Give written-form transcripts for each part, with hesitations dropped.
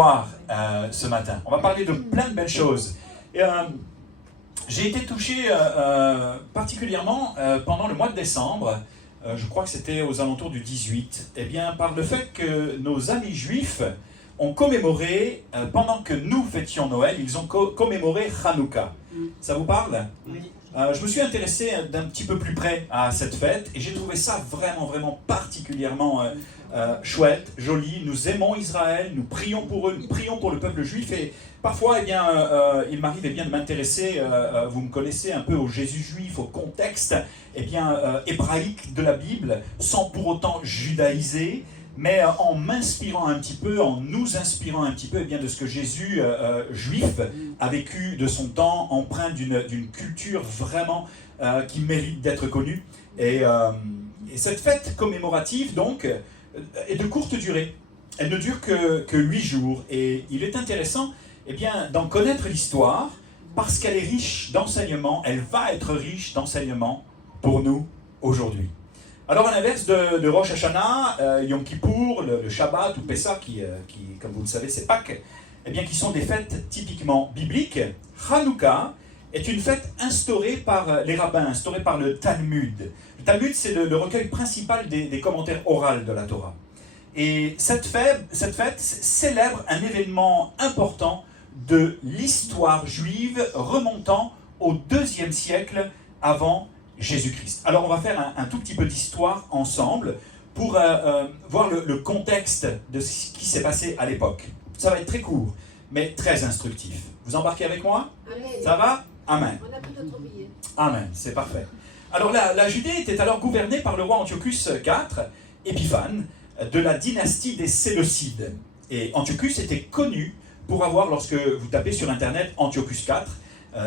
victoire ce matin. On va parler de plein de belles choses. Et, j'ai été touché particulièrement pendant le mois de décembre, je crois que c'était aux alentours du 18, eh bien, par le fait que nos amis juifs ont commémoré, pendant que nous fêtions Noël, ils ont commémoré Hanouka. Ça vous parle? Oui. Je me suis intéressé d'un petit peu plus près à cette fête et j'ai trouvé ça vraiment particulièrement chouette, joli. Nous aimons Israël, nous prions pour eux, nous prions pour le peuple juif et parfois, eh bien, il m'arrive eh bien, de m'intéresser, vous me connaissez un peu au Jésus juif, au contexte eh bien, hébraïque de la Bible, sans pour autant judaïser, mais en m'inspirant un petit peu, en nous inspirant un petit peu eh bien, de ce que Jésus juif a vécu de son temps, empreint d'une culture vraiment qui mérite d'être connue. Et cette fête commémorative, donc, est de courte durée. Elle ne dure que 8 jours. Et il est intéressant eh bien, d'en connaître l'histoire, parce qu'elle est riche d'enseignements, elle va être riche d'enseignements pour nous aujourd'hui. Alors à l'inverse de Rosh Hashanah, Yom Kippour, le Shabbat ou Pessah, qui, comme vous le savez, c'est Pâques, eh bien, qui sont des fêtes typiquement bibliques, Hanouka est une fête instaurée par les rabbins, instaurée par le Talmud. Le Talmud, c'est le recueil principal des commentaires oraux de la Torah. Et cette fête célèbre un événement important de l'histoire juive remontant au IIe siècle avant Jésus-Christ. Alors on va faire un tout petit peu d'histoire ensemble pour voir le contexte de ce qui s'est passé à l'époque. Ça va être très court, mais très instructif. Vous embarquez avec moi? Amen. Ça va? Amen. On a pris notre billet. Amen, c'est parfait. Alors la Judée était alors gouvernée par le roi Antiochus IV, Épiphane, de la dynastie des Séleucides. Et Antiochus était connu pour avoir, lorsque vous tapez sur internet Antiochus IV,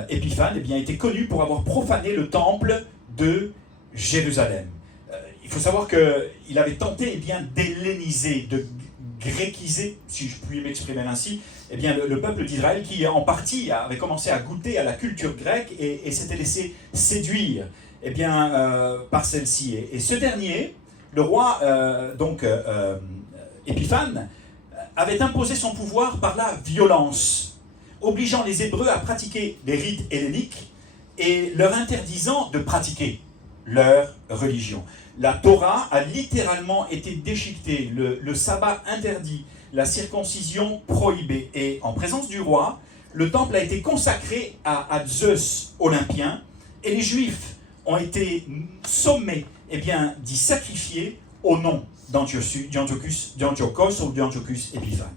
Épiphane, eh bien, était connu pour avoir profané le temple de Jérusalem. Il faut savoir qu'il avait tenté eh bien, d'helléniser, de gréquiser, si je puis m'exprimer ainsi, eh bien, le peuple d'Israël qui, en partie, avait commencé à goûter à la culture grecque et s'était laissé séduire eh bien, par celle-ci. Et ce dernier, le roi Épiphane, avait imposé son pouvoir par la violence, obligeant les Hébreux à pratiquer les rites helléniques et leur interdisant de pratiquer leur religion. La Torah a littéralement été déchiquetée, le sabbat interdit, la circoncision prohibée. Et en présence du roi, le temple a été consacré à Zeus olympien et les Juifs ont été sommés eh bien, d'y sacrifier au nom d'Antiochos ou d'Antiochus Épiphane.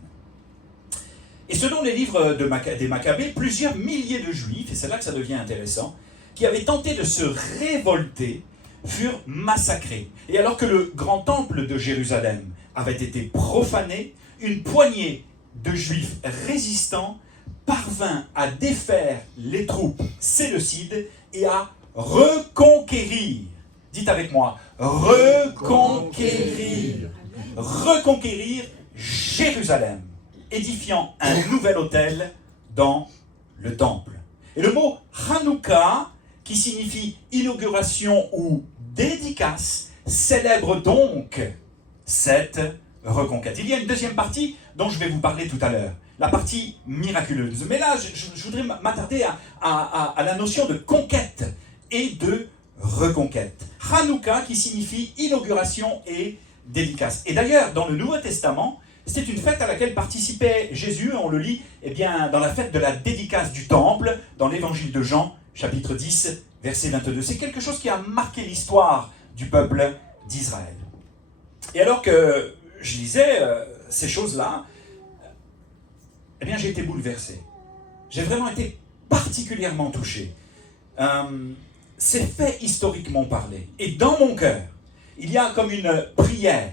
Et selon les livres des Maccabées, plusieurs milliers de Juifs, et c'est là que ça devient intéressant, qui avaient tenté de se révolter, furent massacrés. Et alors que le grand temple de Jérusalem avait été profané, une poignée de Juifs résistants parvint à défaire les troupes séleucides et à reconquérir. Dites avec moi, reconquérir Jérusalem, édifiant un nouvel autel dans le temple. Et le mot Hanouka, qui signifie inauguration ou dédicace, célèbre donc cette reconquête. Il y a une deuxième partie dont je vais vous parler tout à l'heure, la partie miraculeuse. Mais là, je voudrais m'attarder à la notion de conquête et de reconquête. Hanouka qui signifie inauguration et dédicace. Et d'ailleurs, dans le Nouveau Testament, c'était une fête à laquelle participait Jésus, on le lit eh bien, dans la fête de la dédicace du temple, dans l'évangile de Jean, chapitre 10, verset 22. C'est quelque chose qui a marqué l'histoire du peuple d'Israël. Et alors que je lisais ces choses-là, eh bien, j'ai été bouleversé. J'ai vraiment été particulièrement touché. C'est fait historiquement parlé. Et dans mon cœur, il y a comme une prière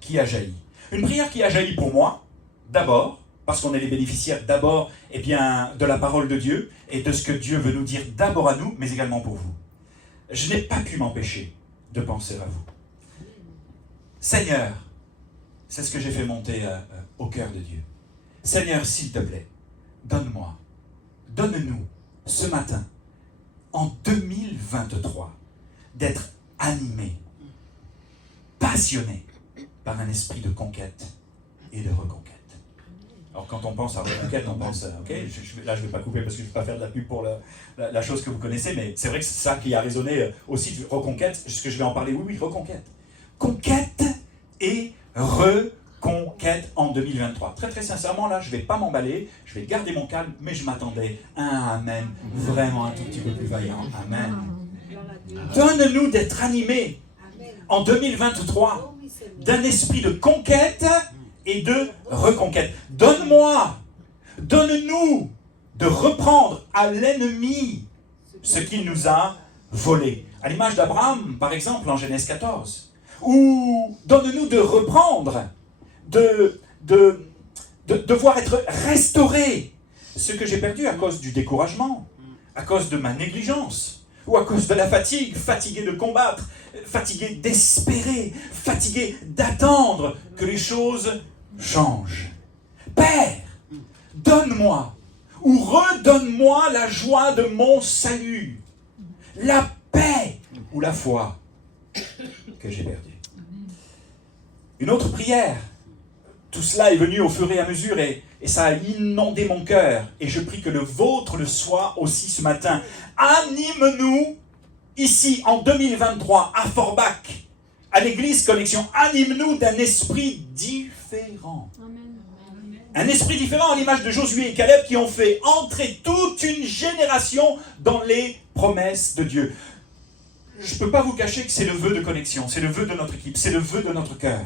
qui a jailli. Une prière qui a jailli pour moi, d'abord, parce qu'on est les bénéficiaires d'abord eh bien, de la parole de Dieu et de ce que Dieu veut nous dire d'abord à nous, mais également pour vous. Je n'ai pas pu m'empêcher de penser à vous. Seigneur, c'est ce que j'ai fait monter au cœur de Dieu. Seigneur, s'il te plaît, donne-nous ce matin, en 2023, d'être animés, passionnés par un esprit de conquête et de reconquête. Alors quand on pense à Reconquête, on pense, ok, là je ne vais pas couper parce que je ne vais pas faire de la pub pour la chose que vous connaissez, mais c'est vrai que c'est ça qui a résonné aussi du Reconquête, ce que je vais en parler, oui, Reconquête. Conquête et reconquête en 2023. Très très sincèrement, là, je ne vais pas m'emballer, je vais garder mon calme, mais je m'attendais à un amen vraiment un tout petit peu plus vaillant. Amen. Donne-nous d'être animés en 2023 d'un esprit de conquête et de reconquête. Donne-nous de reprendre à l'ennemi ce qu'il nous a volé. À l'image d'Abraham, par exemple, en Genèse 14. Ou donne-nous de reprendre, de devoir être restauré ce que j'ai perdu à cause du découragement, à cause de ma négligence, ou à cause de la fatigue, fatigué de combattre, fatigué d'espérer, fatigué d'attendre que les choses changent. Père, donne-moi ou redonne-moi la joie de mon salut, la paix ou la foi que j'ai perdue. Une autre prière. Tout cela est venu au fur et à mesure et ça a inondé mon cœur. Et je prie que le vôtre le soit aussi ce matin. Anime-nous ici en 2023 à Forbach, à l'église Connexion. Anime-nous d'un esprit différent. Un esprit différent à l'image de Josué et Caleb qui ont fait entrer toute une génération dans les promesses de Dieu. Je ne peux pas vous cacher que c'est le vœu de Connexion, c'est le vœu de notre équipe, c'est le vœu de notre cœur.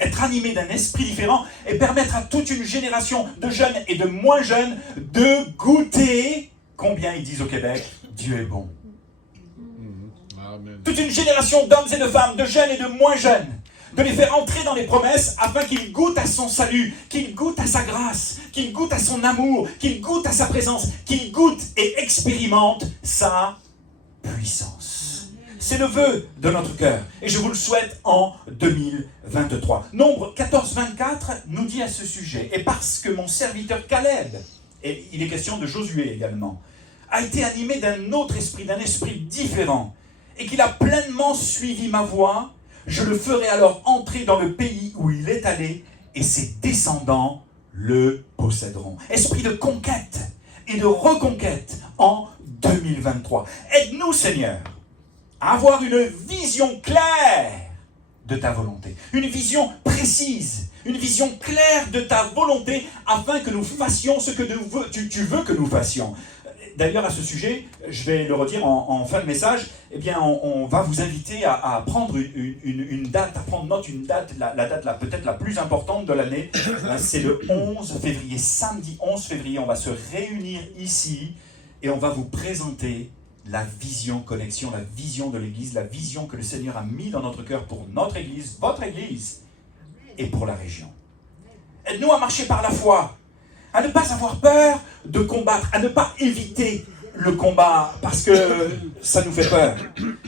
Être animé d'un esprit différent et permettre à toute une génération de jeunes et de moins jeunes de goûter, combien ils disent au Québec, Dieu est bon. Amen. Toute une génération d'hommes et de femmes, de jeunes et de moins jeunes, de les faire entrer dans les promesses afin qu'ils goûtent à son salut, qu'ils goûtent à sa grâce, qu'ils goûtent à son amour, qu'ils goûtent à sa présence, qu'ils goûtent et expérimentent sa puissance. C'est le vœu de notre cœur et je vous le souhaite en 2023. Nombre 14-24 nous dit à ce sujet, et parce que mon serviteur Caleb, et il est question de Josué également, a été animé d'un autre esprit, d'un esprit différent, et qu'il a pleinement suivi ma voie, je le ferai alors entrer dans le pays où il est allé, et ses descendants le posséderont. Esprit de conquête et de reconquête en 2023. Aide-nous, Seigneur, à avoir une vision claire de ta volonté, une vision précise, une vision claire de ta volonté, afin que nous fassions ce que tu veux que nous fassions. D'ailleurs, à ce sujet, je vais le redire en fin de message, eh bien, on va vous inviter à prendre une date, à prendre note une date, la date peut-être la plus importante de l'année. C'est le 11 février, samedi 11 février. On va se réunir ici et on va vous présenter la vision Connexion, la vision de l'Église, la vision que le Seigneur a mis dans notre cœur pour notre Église, votre Église, et pour la région. Aide-nous à marcher par la foi, à ne pas avoir peur de combattre, à ne pas éviter le combat parce que ça nous fait peur.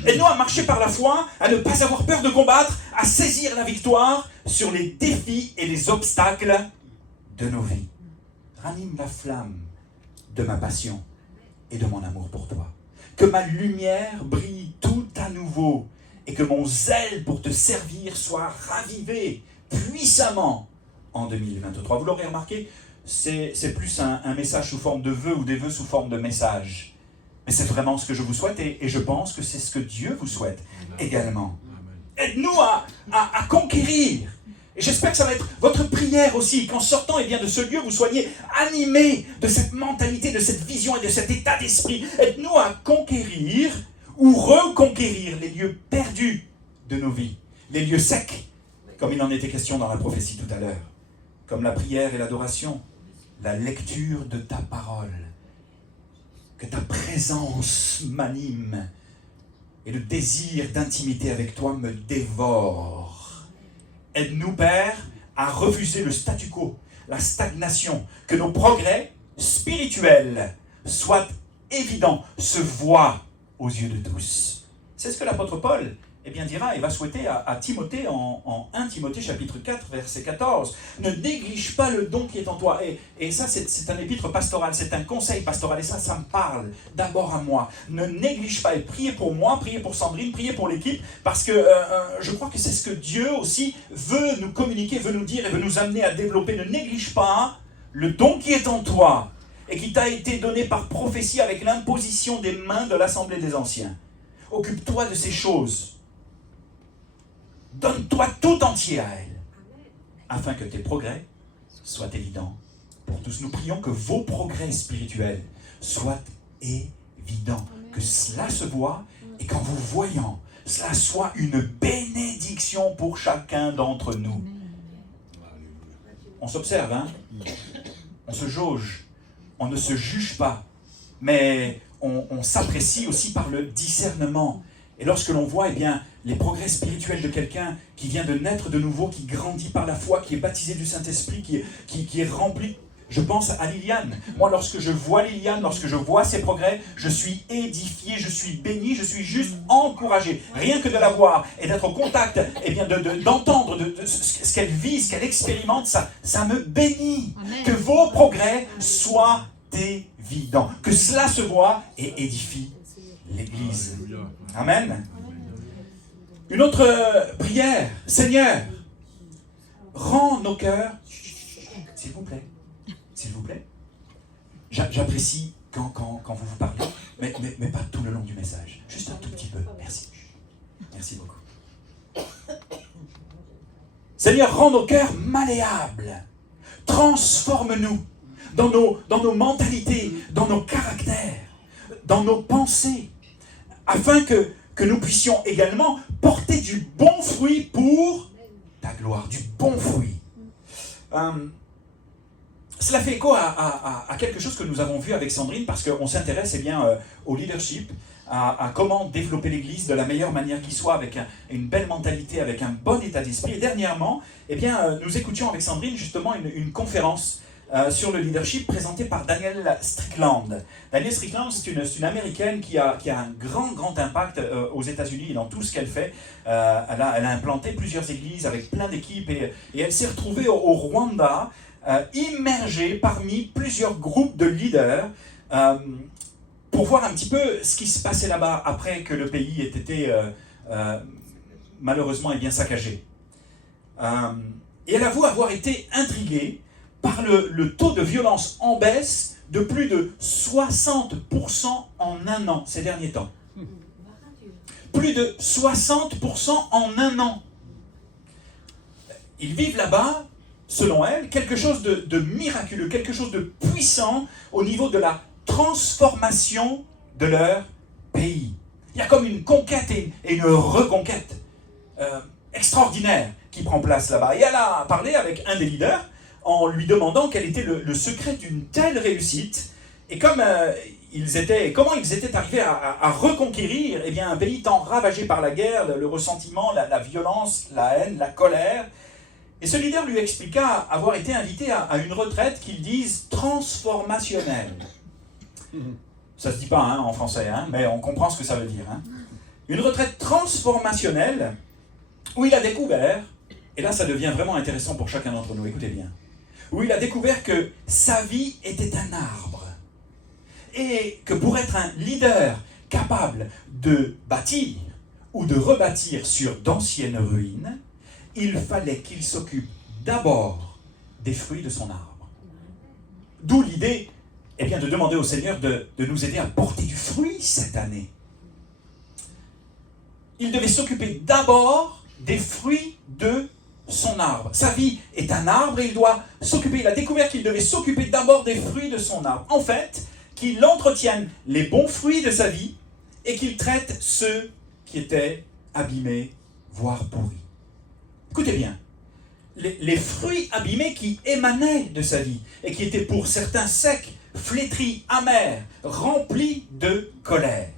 Aide-nous à marcher par la foi, à ne pas avoir peur de combattre, à saisir la victoire sur les défis et les obstacles de nos vies. Ranime la flamme de ma passion et de mon amour pour toi. Que ma lumière brille tout à nouveau et que mon zèle pour te servir soit ravivé puissamment en 2023. Vous l'aurez remarqué, c'est plus un message sous forme de vœux ou des vœux sous forme de message. Mais c'est vraiment ce que je vous souhaite et je pense que c'est ce que Dieu vous souhaite également. Aide-nous à conquérir. Et j'espère que ça va être votre prière aussi, qu'en sortant de ce lieu, vous soyez animés de cette mentalité, de cette vision et de cet état d'esprit. Aide-nous à conquérir ou reconquérir les lieux perdus de nos vies, les lieux secs, comme il en était question dans la prophétie tout à l'heure, comme la prière et l'adoration, la lecture de ta parole, que ta présence m'anime et le désir d'intimité avec toi me dévore. Aide-nous, Père, à refuser le statu quo, la stagnation, que nos progrès spirituels soient évidents, se voient aux yeux de tous. C'est ce que l'apôtre Paul dira et va souhaiter à Timothée en 1 Timothée chapitre 4 verset 14. Ne néglige pas le don qui est en toi. Et ça c'est un épître pastoral, c'est un conseil pastoral et ça me parle d'abord à moi. Ne néglige pas et priez pour moi, priez pour Sandrine, priez pour l'équipe parce que je crois que c'est ce que Dieu aussi veut nous communiquer, veut nous dire et veut nous amener à développer. Ne néglige pas le don qui est en toi et qui t'a été donné par prophétie avec l'imposition des mains de l'Assemblée des Anciens. Occupe-toi de ces choses. Donne-toi tout entier à elles, afin que tes progrès soient évidents pour tous. Nous prions que vos progrès spirituels soient évidents, que cela se voit et qu'en vous voyant, cela soit une bénédiction pour chacun d'entre nous. On s'observe, hein? On se jauge, on ne se juge pas, mais on s'apprécie aussi par le discernement. Et lorsque l'on voit les progrès spirituels de quelqu'un qui vient de naître de nouveau, qui grandit par la foi, qui est baptisé du Saint-Esprit, qui est rempli, je pense à Liliane. Moi, lorsque je vois Liliane, lorsque je vois ses progrès, je suis édifié, je suis béni, je suis juste encouragé. Rien que de la voir et d'être au contact, d'entendre ce qu'elle vit, ce qu'elle expérimente, ça me bénit. Amen. Que vos progrès soient évidents, que cela se voit et édifie l'Église. Amen. Une autre prière. Seigneur, rends nos cœurs, s'il vous plaît. S'il vous plaît. J'apprécie quand vous parlez, mais pas tout le long du message. Juste un tout petit peu. Merci. Merci beaucoup. Seigneur, rends nos cœurs malléables. Transforme-nous dans nos mentalités, dans nos caractères, dans nos pensées, afin que nous puissions également porter du bon fruit pour ta gloire, du bon fruit. Cela fait écho à quelque chose que nous avons vu avec Sandrine, parce qu'on s'intéresse au leadership, à comment développer l'Église de la meilleure manière qui soit, avec une belle mentalité, avec un bon état d'esprit. Et dernièrement, nous écoutions avec Sandrine justement une conférence sur le leadership présentée par Danielle Strickland. Danielle Strickland, c'est une Américaine qui a un grand impact aux États-Unis et dans tout ce qu'elle fait. Elle a implanté plusieurs églises avec plein d'équipes et elle s'est retrouvée au Rwanda, immergée parmi plusieurs groupes de leaders pour voir un petit peu ce qui se passait là-bas après que le pays ait été malheureusement saccagé. Et elle avoue avoir été intriguée par le taux de violence en baisse de plus de 60% en un an ces derniers temps. Plus de 60% en un an. Ils vivent là-bas, selon elle, quelque chose de miraculeux, quelque chose de puissant au niveau de la transformation de leur pays. Il y a comme une conquête et une reconquête extraordinaire qui prend place là-bas. Et elle a parlé avec un des leaders en lui demandant quel était le secret d'une telle réussite et comment ils étaient arrivés à reconquérir un pays tant ravagé par la guerre, le ressentiment, la violence, la haine, la colère. Et ce leader lui expliqua avoir été invité à une retraite qu'ils disent transformationnelle. Ça se dit pas en français, mais on comprend ce que ça veut dire. Une retraite transformationnelle où il a découvert, et là ça devient vraiment intéressant pour chacun d'entre nous, écoutez bien, où il a découvert que sa vie était un arbre et que pour être un leader capable de bâtir ou de rebâtir sur d'anciennes ruines, il fallait qu'il s'occupe d'abord des fruits de son arbre. D'où l'idée de demander au Seigneur de nous aider à porter du fruit cette année. Il devait s'occuper d'abord des fruits de son arbre. Sa vie est un arbre et il a découvert qu'il devait s'occuper d'abord des fruits de son arbre. En fait, qu'il entretienne les bons fruits de sa vie et qu'il traite ceux qui étaient abîmés, voire pourris. Écoutez bien, les fruits abîmés qui émanaient de sa vie et qui étaient pour certains secs, flétris, amers, remplis de colère.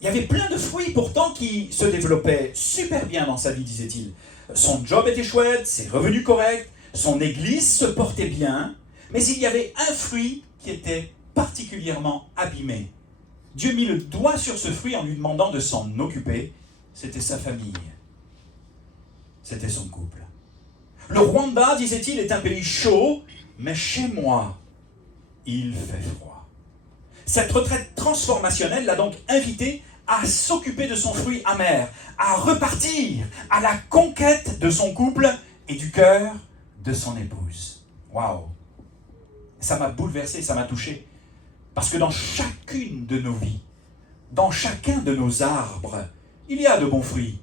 Il y avait plein de fruits pourtant qui se développaient super bien dans sa vie, disait-il. Son job était chouette, ses revenus corrects, son église se portait bien, mais il y avait un fruit qui était particulièrement abîmé. Dieu mit le doigt sur ce fruit en lui demandant de s'en occuper. C'était sa famille. C'était son couple. Le Rwanda, disait-il, est un pays chaud, mais chez moi, il fait froid. Cette retraite transformationnelle l'a donc invité à s'occuper de son fruit amer, à repartir à la conquête de son couple et du cœur de son épouse. Waouh! Ça m'a bouleversé, ça m'a touché. Parce que dans chacune de nos vies, dans chacun de nos arbres, il y a de bons fruits.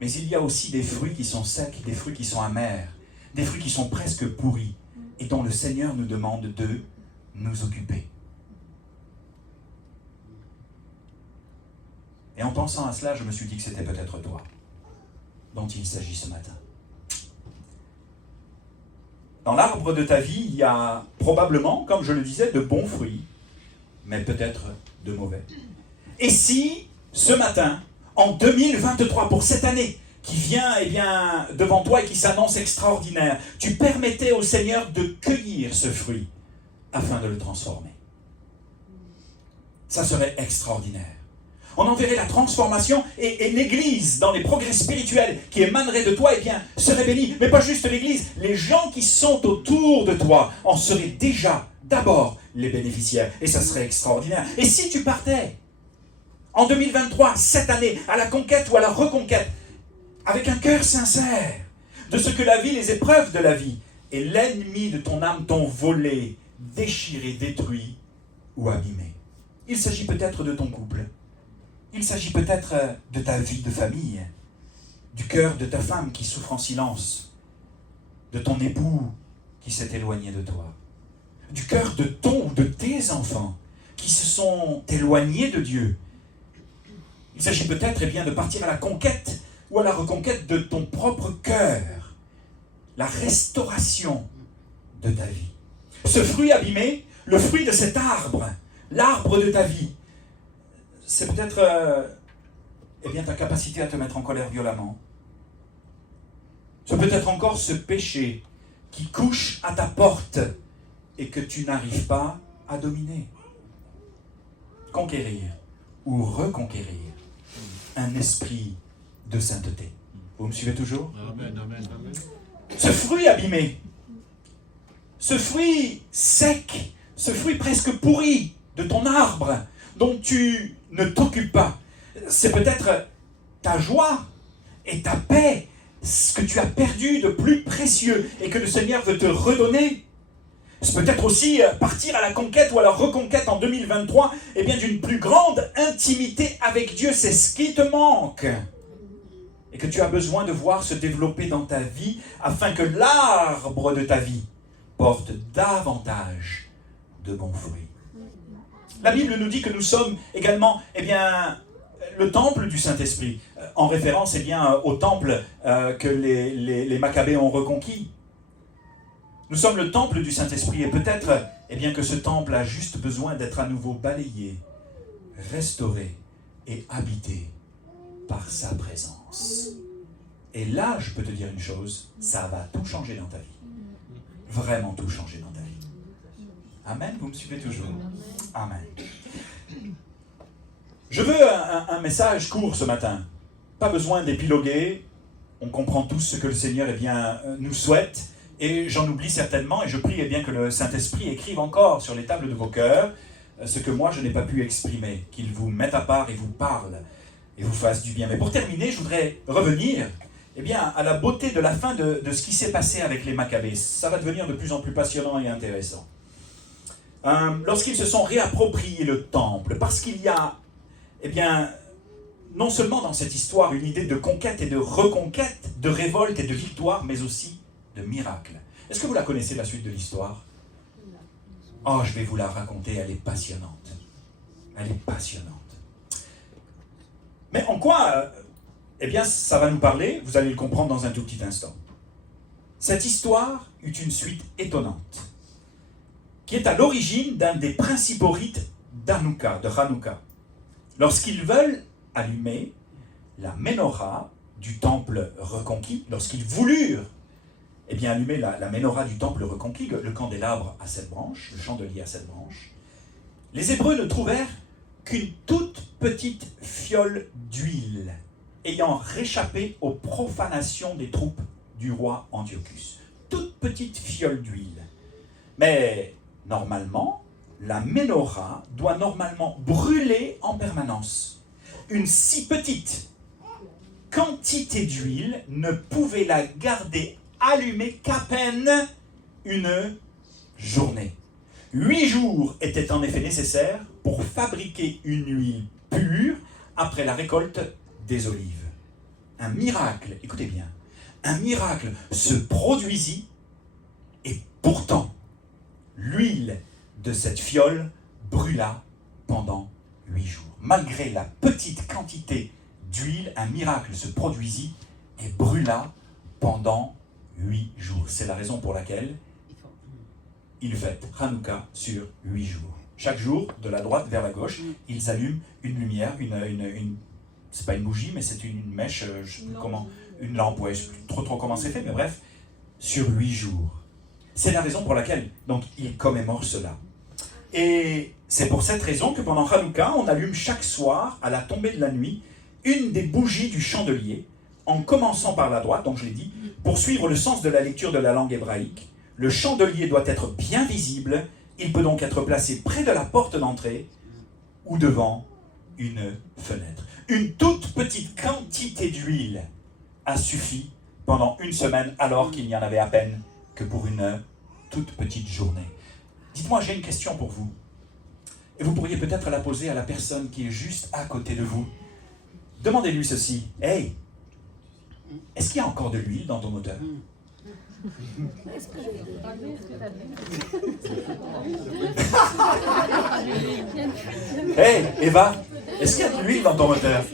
Mais il y a aussi des fruits qui sont secs, des fruits qui sont amers, des fruits qui sont presque pourris, et dont le Seigneur nous demande de nous occuper. Et en pensant à cela, je me suis dit que c'était peut-être toi dont il s'agit ce matin. Dans l'arbre de ta vie, il y a probablement, comme je le disais, de bons fruits, mais peut-être de mauvais. Et si, ce matin, en 2023, pour cette année qui vient devant toi et qui s'annonce extraordinaire, tu permettais au Seigneur de cueillir ce fruit afin de le transformer. Ça serait extraordinaire. On en verrait la transformation et l'Église, dans les progrès spirituels qui émaneraient de toi, serait bénie. Mais pas juste l'Église, les gens qui sont autour de toi en seraient déjà, d'abord, les bénéficiaires. Et ça serait extraordinaire. Et si tu partais en 2023, cette année, à la conquête ou à la reconquête, avec un cœur sincère, de ce que la vie, les épreuves de la vie, et l'ennemi de ton âme t'ont volé, déchiré, détruit ou abîmé. Il s'agit peut-être de ton couple. Il s'agit peut-être de ta vie de famille, du cœur de ta femme qui souffre en silence, de ton époux qui s'est éloigné de toi, du cœur de ton ou de tes enfants qui se sont éloignés de Dieu. Il s'agit peut-être de partir à la conquête ou à la reconquête de ton propre cœur, la restauration de ta vie. Ce fruit abîmé, le fruit de cet arbre, l'arbre de ta vie, c'est peut-être ta capacité à te mettre en colère violemment. C'est peut-être encore ce péché qui couche à ta porte et que tu n'arrives pas à dominer. Conquérir ou reconquérir un esprit de sainteté. Vous me suivez toujours? Amen, amen, amen. Ce fruit abîmé, ce fruit sec, ce fruit presque pourri de ton arbre dont tu ne t'occupes pas, c'est peut-être ta joie et ta paix, ce que tu as perdu de plus précieux et que le Seigneur veut te redonner. C'est peut-être aussi partir à la conquête ou à la reconquête en 2023 d'une plus grande intimité avec Dieu. C'est ce qui te manque et que tu as besoin de voir se développer dans ta vie afin que l'arbre de ta vie porte davantage de bons fruits. La Bible nous dit que nous sommes également le temple du Saint-Esprit, en référence au temple que les Maccabées ont reconquis. Nous sommes le temple du Saint-Esprit et peut-être que ce temple a juste besoin d'être à nouveau balayé, restauré et habité par sa présence. Et là, je peux te dire une chose, ça va tout changer dans ta vie. Vraiment tout changer dans ta vie. Amen, vous me suivez toujours? Amen. Je veux un message court ce matin. Pas besoin d'épiloguer. On comprend tous ce que le Seigneur nous souhaite. Et j'en oublie certainement. Et je prie que le Saint-Esprit écrive encore sur les tables de vos cœurs ce que moi je n'ai pas pu exprimer. Qu'il vous mette à part et vous parle et vous fasse du bien. Mais pour terminer, je voudrais revenir à la beauté de la fin de ce qui s'est passé avec les Maccabées. Ça va devenir de plus en plus passionnant et intéressant. Lorsqu'ils se sont réappropriés le temple, parce qu'il y a, non seulement dans cette histoire une idée de conquête et de reconquête, de révolte et de victoire, mais aussi de miracle. Est-ce que vous la connaissez, la suite de l'histoire? Oh, je vais vous la raconter, elle est passionnante. Elle est passionnante. Mais en quoi, ça va nous parler, vous allez le comprendre dans un tout petit instant. Cette histoire eut une suite étonnante, qui est à l'origine d'un des principaux rites de Hanouka. Lorsqu'ils veulent allumer la menorah du temple reconquis, lorsqu'ils voulurent allumer la menorah du temple reconquis, le candélabre à 7 branches, le chandelier à 7 branches, les Hébreux ne trouvèrent qu'une toute petite fiole d'huile ayant réchappé aux profanations des troupes du roi Antiochus. Toute petite fiole d'huile. Mais normalement, la menorah doit normalement brûler en permanence. Une si petite quantité d'huile ne pouvait la garder allumée qu'à peine une journée. 8 jours étaient en effet nécessaires pour fabriquer une huile pure après la récolte des olives. Un miracle, écoutez bien, un miracle se produisit et pourtant, l'huile de cette fiole brûla pendant 8 jours. Malgré la petite quantité d'huile, un miracle se produisit et brûla pendant 8 jours. C'est la raison pour laquelle ils fêtent Hanouka sur 8 jours. Chaque jour, de la droite vers la gauche, ils allument une lumière, c'est pas une bougie, mais c'est une mèche, je sais plus comment, une lampe, ouais, je sais plus trop comment c'est fait, mais bref, sur 8 jours. C'est la raison pour laquelle, donc, ils commémorent cela. Et c'est pour cette raison que pendant Hanouka, on allume chaque soir, à la tombée de la nuit, une des bougies du chandelier, en commençant par la droite, donc je l'ai dit, pour suivre le sens de la lecture de la langue hébraïque. Le chandelier doit être bien visible, il peut donc être placé près de la porte d'entrée ou devant une fenêtre. Une toute petite quantité d'huile a suffi pendant une semaine, alors qu'il n'y en avait à peine que pour une toute petite journée. Dites-moi, j'ai une question pour vous. Et vous pourriez peut-être la poser à la personne qui est juste à côté de vous. Demandez-lui ceci. Hey, est-ce qu'il y a encore de l'huile dans ton moteur? Hey, Eva, est-ce qu'il y a de l'huile dans ton moteur?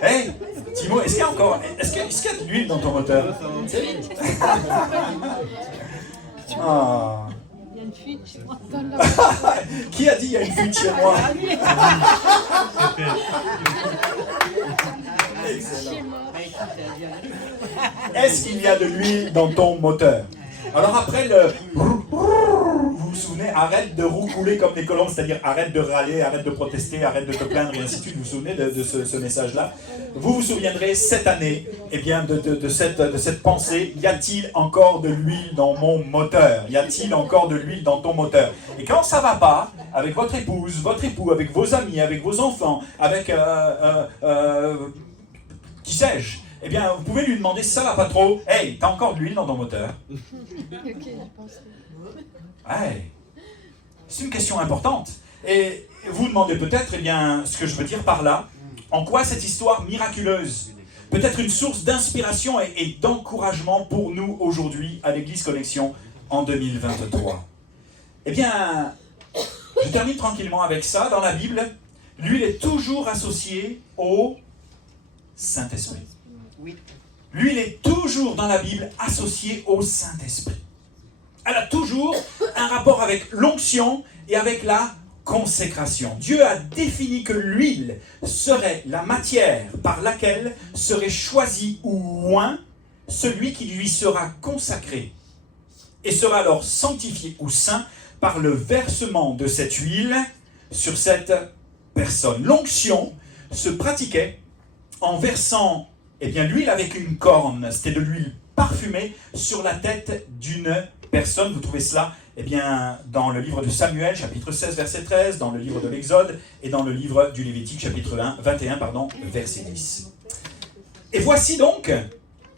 Hey, Timo, est-ce qu'il y a encore... Est-ce qu'il y a de l'huile dans ton moteur? Ah. Il y a une fuite chez moi. Qui a dit il y a une fuite chez moi? Est-ce qu'il y a de l'huile dans ton moteur? Alors après le... Vous vous souvenez, arrête de roucouler comme des colombes, c'est-à-dire arrête de râler, arrête de protester, arrête de te plaindre et ainsi de suite. Vous vous souvenez de ce message-là? Vous vous souviendrez cette année, eh bien, de cette pensée. Y a-t-il encore de l'huile dans mon moteur? Y a-t-il encore de l'huile dans ton moteur? Et quand ça va pas, avec votre épouse, votre époux, avec vos amis, avec vos enfants, avec qui sais-je, eh bien, vous pouvez lui demander si ça va pas trop. Hey, t'as encore de l'huile dans ton moteur? Ouais. C'est une question importante. Et vous demandez peut-être, eh bien, ce que je veux dire par là, en quoi cette histoire miraculeuse peut être une source d'inspiration et d'encouragement pour nous aujourd'hui à l'Église Connexion en 2023. Eh bien, je termine tranquillement avec ça. Dans la Bible, l'huile est toujours associée au Saint-Esprit. L'huile est toujours dans la Bible associée au Saint-Esprit. Elle a toujours un rapport avec l'onction et avec la consécration. Dieu a défini que l'huile serait la matière par laquelle serait choisi ou oint celui qui lui sera consacré et sera alors sanctifié ou saint par le versement de cette huile sur cette personne. L'onction se pratiquait en versant l'huile avec une corne, c'était de l'huile parfumée sur la tête d'une personne. Vous trouvez cela dans le livre de Samuel, chapitre 16, verset 13, dans le livre de l'Exode et dans le livre du Lévitique, chapitre 21, verset 10. Et voici donc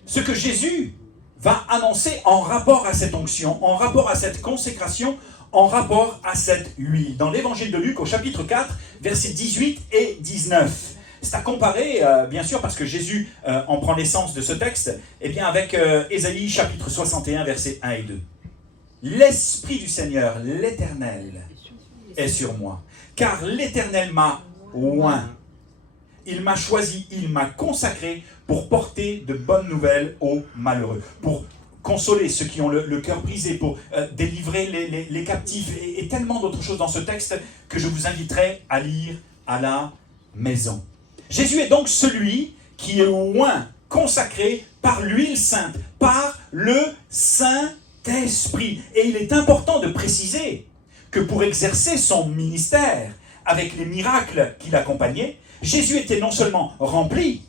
ce que Jésus va annoncer en rapport à cette onction, en rapport à cette consécration, en rapport à cette huile. Dans l'évangile de Luc, au chapitre 4, versets 18 et 19. C'est à comparer, bien sûr, parce que Jésus en prend l'essence de ce texte, avec Ésaïe, chapitre 61, versets 1 et 2. L'Esprit du Seigneur, l'Éternel, est sur moi, car l'Éternel m'a oint. Il m'a choisi, il m'a consacré pour porter de bonnes nouvelles aux malheureux, pour consoler ceux qui ont le cœur brisé, pour délivrer les captifs, et tellement d'autres choses dans ce texte que je vous inviterai à lire à la maison. Jésus est donc celui qui est oint, consacré par l'huile sainte, par le Saint-Esprit. Et il est important de préciser que pour exercer son ministère, avec les miracles qui l'accompagnaient, Jésus était non seulement rempli,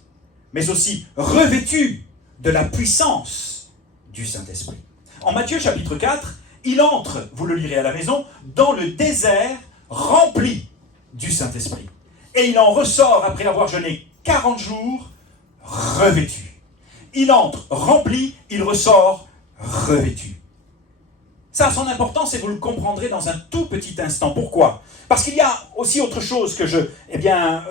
mais aussi revêtu de la puissance du Saint-Esprit. En Matthieu chapitre 4, il entre, vous le lirez à la maison, dans le désert rempli du Saint-Esprit. Et il en ressort après avoir jeûné 40 jours, revêtu. Il entre rempli, il ressort revêtu. Ça a son importance et vous le comprendrez dans un tout petit instant. Pourquoi? Parce qu'il y a aussi autre chose que je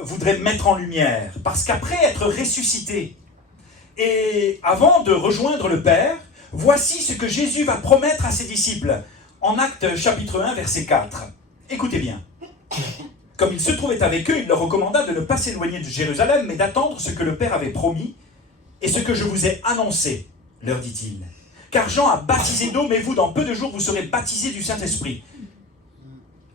voudrais mettre en lumière. Parce qu'après être ressuscité et avant de rejoindre le Père, voici ce que Jésus va promettre à ses disciples en Actes chapitre 1, verset 4. Écoutez bien. Comme il se trouvait avec eux, il leur recommanda de ne pas s'éloigner de Jérusalem, mais d'attendre ce que le Père avait promis et ce que je vous ai annoncé, leur dit-il. Car Jean a baptisé d'eau, mais vous, dans peu de jours, vous serez baptisés du Saint-Esprit.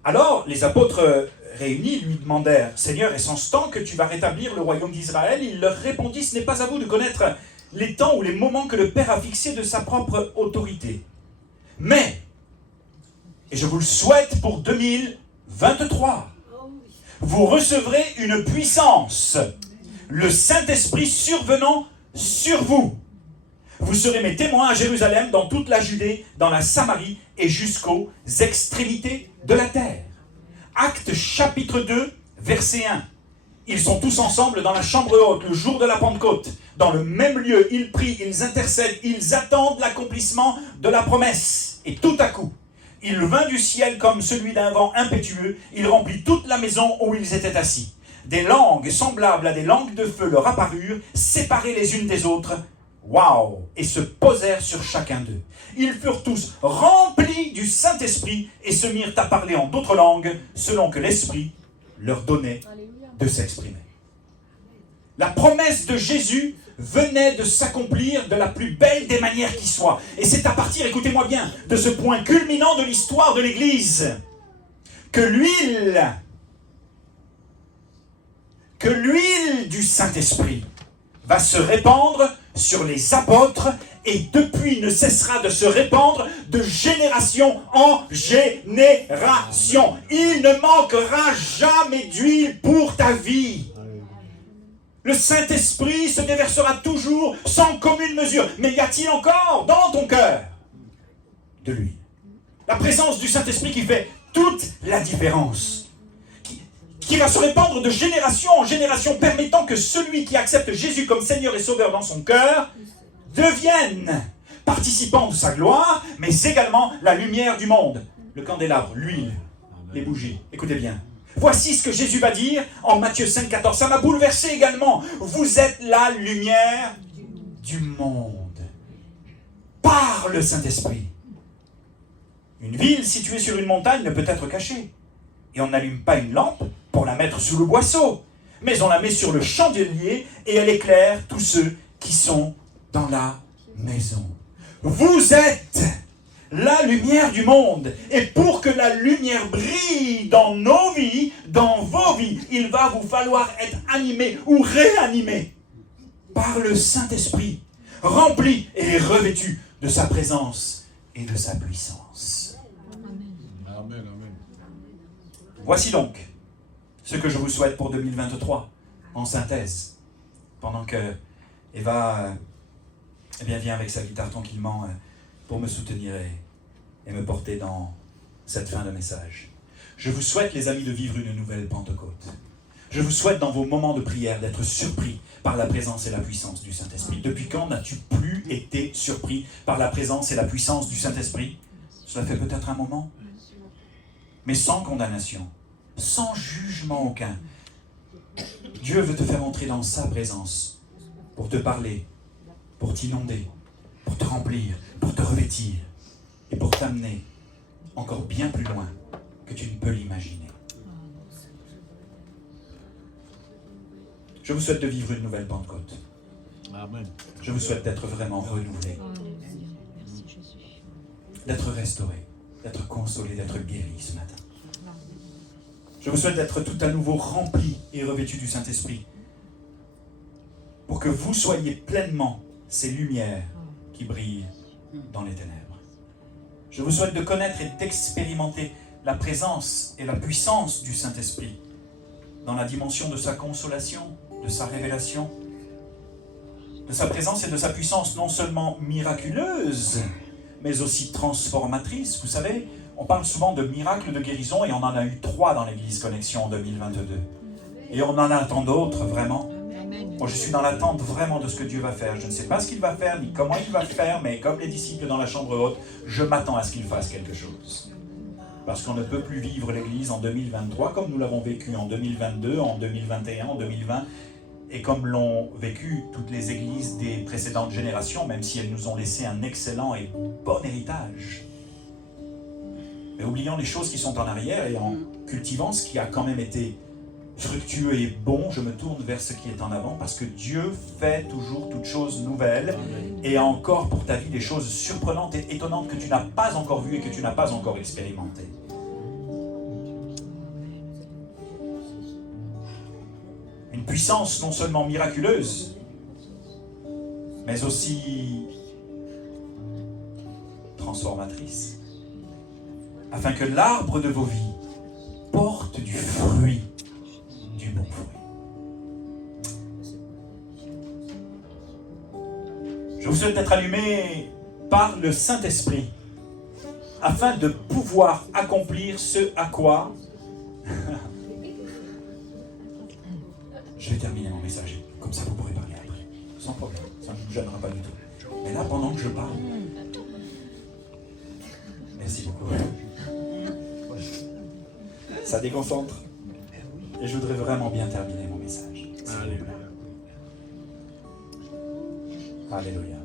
Alors, les apôtres réunis lui demandèrent, « Seigneur, est-ce en ce temps que tu vas rétablir le royaume d'Israël ?» Il leur répondit, « Ce n'est pas à vous de connaître les temps ou les moments que le Père a fixés de sa propre autorité. Mais, et je vous le souhaite pour 2023, vous recevrez une puissance, le Saint-Esprit survenant sur vous. Vous serez mes témoins à Jérusalem, dans toute la Judée, dans la Samarie et jusqu'aux extrémités de la terre. » Actes chapitre 2, verset 1. Ils sont tous ensemble dans la chambre haute, le jour de la Pentecôte. Dans le même lieu, ils prient, ils intercèdent, ils attendent l'accomplissement de la promesse. Et tout à coup, il vint du ciel comme celui d'un vent impétueux, il remplit toute la maison où ils étaient assis. Des langues semblables à des langues de feu leur apparurent, séparées les unes des autres. Waouh! Et se posèrent sur chacun d'eux. Ils furent tous remplis du Saint-Esprit et se mirent à parler en d'autres langues, selon que l'Esprit leur donnait de s'exprimer. La promesse de Jésus venait de s'accomplir de la plus belle des manières qui soit. Et c'est à partir, écoutez-moi bien, de ce point culminant de l'histoire de l'Église que l'huile du Saint-Esprit va se répandre sur les apôtres et depuis ne cessera de se répandre de génération en génération. Il ne manquera jamais d'huile pour ta vie. Le Saint-Esprit se déversera toujours sans commune mesure. Mais y a-t-il encore dans ton cœur de l'huile? La présence du Saint-Esprit qui fait toute la différence. Qui va se répandre de génération en génération, permettant que celui qui accepte Jésus comme Seigneur et Sauveur dans son cœur devienne participant de sa gloire, mais également la lumière du monde. Le candélabre, l'huile, les bougies. Écoutez bien. Voici ce que Jésus va dire en Matthieu 5, 14. Ça m'a bouleversé également. Vous êtes la lumière du monde. Par le Saint-Esprit. Une ville située sur une montagne ne peut être cachée. Et on n'allume pas une lampe pour la mettre sous le boisseau. Mais on la met sur le chandelier et elle éclaire tous ceux qui sont dans la maison. Vous êtes la lumière du monde. Et pour que la lumière brille dans nos vies, dans vos vies, il va vous falloir être animé ou réanimé par le Saint-Esprit, rempli et revêtu de sa présence et de sa puissance. Amen, amen. Voici donc ce que je vous souhaite pour 2023, en synthèse, pendant que Eva vient avec sa guitare tranquillement pour me soutenir et me porter dans cette fin de message. Je vous souhaite, les amis, de vivre une nouvelle Pentecôte. Je vous souhaite, dans vos moments de prière, d'être surpris par la présence et la puissance du Saint-Esprit. Depuis quand n'as-tu plus été surpris par la présence et la puissance du Saint-Esprit? Cela fait peut-être un moment, mais sans condamnation, sans jugement aucun. Dieu veut te faire entrer dans sa présence pour te parler, pour t'inonder, pour te remplir, pour te revêtir et pour t'amener encore bien plus loin que tu ne peux l'imaginer. Je vous souhaite de vivre une nouvelle Pentecôte. Amen. Je vous souhaite d'être vraiment renouvelé, d'être restauré, d'être consolé, d'être guéri ce matin. Je vous souhaite d'être tout à nouveau rempli et revêtu du Saint-Esprit pour que vous soyez pleinement ces lumières qui brillent dans les ténèbres. Je vous souhaite de connaître et d'expérimenter la présence et la puissance du Saint-Esprit dans la dimension de sa consolation, de sa révélation, de sa présence et de sa puissance non seulement miraculeuse, mais aussi transformatrice. Vous savez, on parle souvent de miracles de guérison et on en a eu 3 dans l'Église Connexion en 2022. Et on en attend d'autres, vraiment. Moi, je suis dans l'attente vraiment de ce que Dieu va faire. Je ne sais pas ce qu'il va faire, ni comment il va le faire, mais comme les disciples dans la chambre haute, je m'attends à ce qu'il fasse quelque chose. Parce qu'on ne peut plus vivre l'Église en 2023 comme nous l'avons vécu en 2022, en 2021, en 2020, et comme l'ont vécu toutes les églises des précédentes générations, même si elles nous ont laissé un excellent et bon héritage. Mais oubliant les choses qui sont en arrière et en cultivant ce qui a quand même été fructueux et bon, je me tourne vers ce qui est en avant parce que Dieu fait toujours toutes choses nouvelles et a encore pour ta vie des choses surprenantes et étonnantes que tu n'as pas encore vues et que tu n'as pas encore expérimentées. Une puissance non seulement miraculeuse, mais aussi transformatrice, afin que l'arbre de vos vies porte du fruit, du bon fruit. Je vous souhaite d'être allumé par le Saint-Esprit, afin de pouvoir accomplir ce à quoi je vais terminer mon message, comme ça vous pourrez parler après, sans problème, ça ne vous gênera pas du tout. Mais là, pendant que je parle, merci beaucoup. Ça déconcentre. Et je voudrais vraiment bien terminer mon message. Alléluia. Alléluia.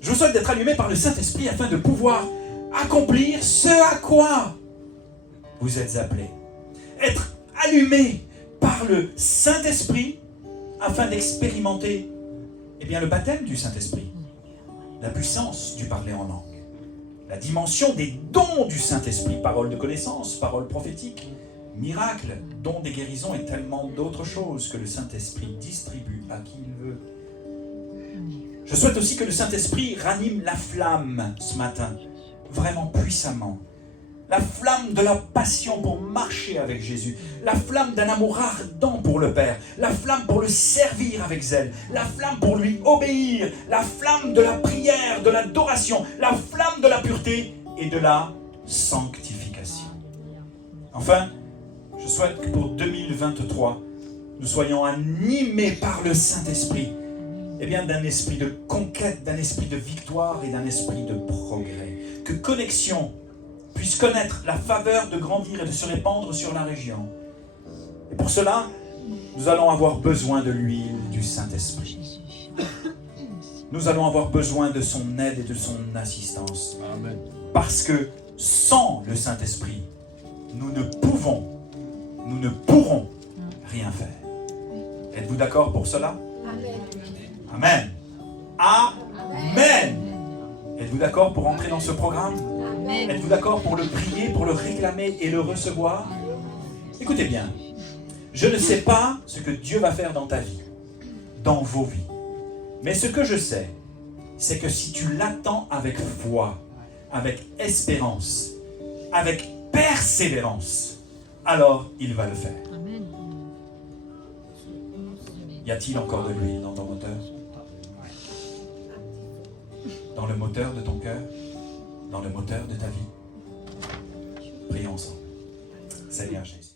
Je vous souhaite d'être allumé par le Saint-Esprit afin de pouvoir accomplir ce à quoi vous êtes appelés. Être allumé par le Saint-Esprit afin d'expérimenter le baptême du Saint-Esprit, la puissance du parler en langue, la dimension des dons du Saint-Esprit, parole de connaissance, parole prophétique, miracle, dons des guérisons et tellement d'autres choses que le Saint-Esprit distribue à qui il veut. Je souhaite aussi que le Saint-Esprit ranime la flamme ce matin, vraiment puissamment. La flamme de la passion pour marcher avec Jésus, la flamme d'un amour ardent pour le Père, la flamme pour le servir avec zèle, la flamme pour lui obéir, la flamme de la prière, de l'adoration, la flamme de la pureté et de la sanctification. Enfin, je souhaite que pour 2023, nous soyons animés par le Saint-Esprit, d'un esprit de conquête, d'un esprit de victoire et d'un esprit de progrès. Que Connexion puisse connaître la faveur de grandir et de se répandre sur la région. Et pour cela, nous allons avoir besoin de l'huile du Saint-Esprit. Nous allons avoir besoin de son aide et de son assistance. Amen. Parce que sans le Saint-Esprit, nous ne pourrons rien faire. Êtes-vous d'accord pour cela? Amen. Amen. Êtes-vous d'accord pour entrer dans ce programme? Êtes-vous d'accord pour le prier, pour le réclamer et le recevoir? Écoutez bien, je ne sais pas ce que Dieu va faire dans ta vie, dans vos vies. Mais ce que je sais, c'est que si tu l'attends avec foi, avec espérance, avec persévérance, alors il va le faire. Y a-t-il encore de l'huile dans ton moteur? Dans le moteur de ton cœur? Dans le moteur de ta vie? Prions ensemble. Seigneur Jésus.